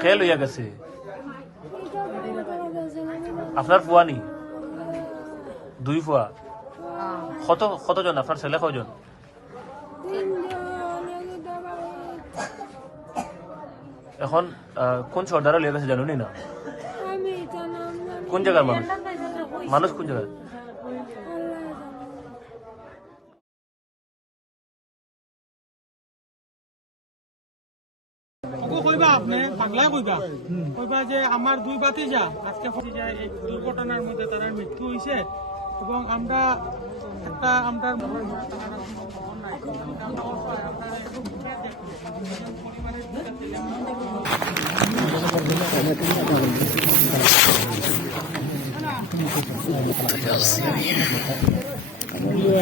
খেল হইয়া গেছে আপনার ফুয়ানি দুই ফুয়া কতজন আপনার ছেলে কয়জন এখন কোন সর্দারা লিয়ে গেছে জানুনি না কোন জায়গার মানুষ কোন জায়গায় কইবা আপনি বাংলা কইবা কইবা যে আমার দুই ভাতিজা আজকে এই দুর্ঘটনার মধ্যে তাদের মৃত্যু হয়েছে এবং আমরা একটা আমরা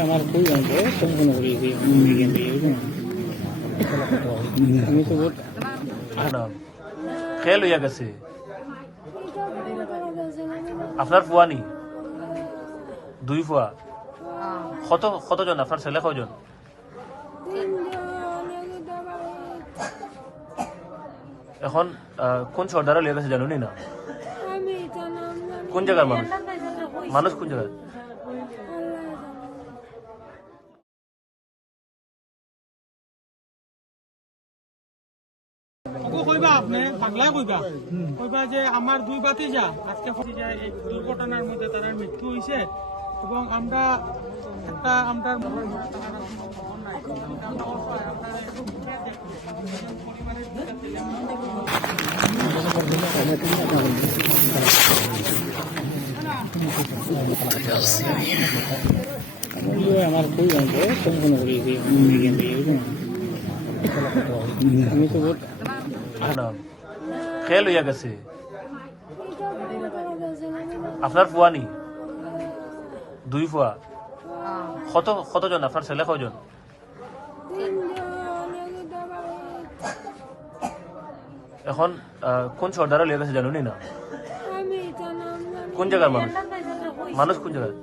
আমার খুব সম্পূর্ণ করেছি আমি তো খেল হইয়া গেছে আপনার ফুয়ানি দুই ফুয়া কতজন আপনার ছেলে কয়জন এখন কোন সর্দারা লিয়ে গেছে জানুনি না কোন জায়গার মানুষ কোন জায়গায় কইবা আপনি বাংলা কইবা কইবা যে আমার দুই ভাতিজা আজকে এই দুর্ঘটনার মধ্যে তাদের মৃত্যু হয়েছে এবং আমরা একটা আমরা আমার খুব সম্পূর্ণ করেছি আমি তো খেল হইয়া গেছে আপনার ফুয়ানি দুই ফুয়া কতজন আপনার ছেলে কয়জন এখন কোন সর্দারা লিয়ে গেছে জানুনি না কোন জায়গার মানুষ কোন জায়গায়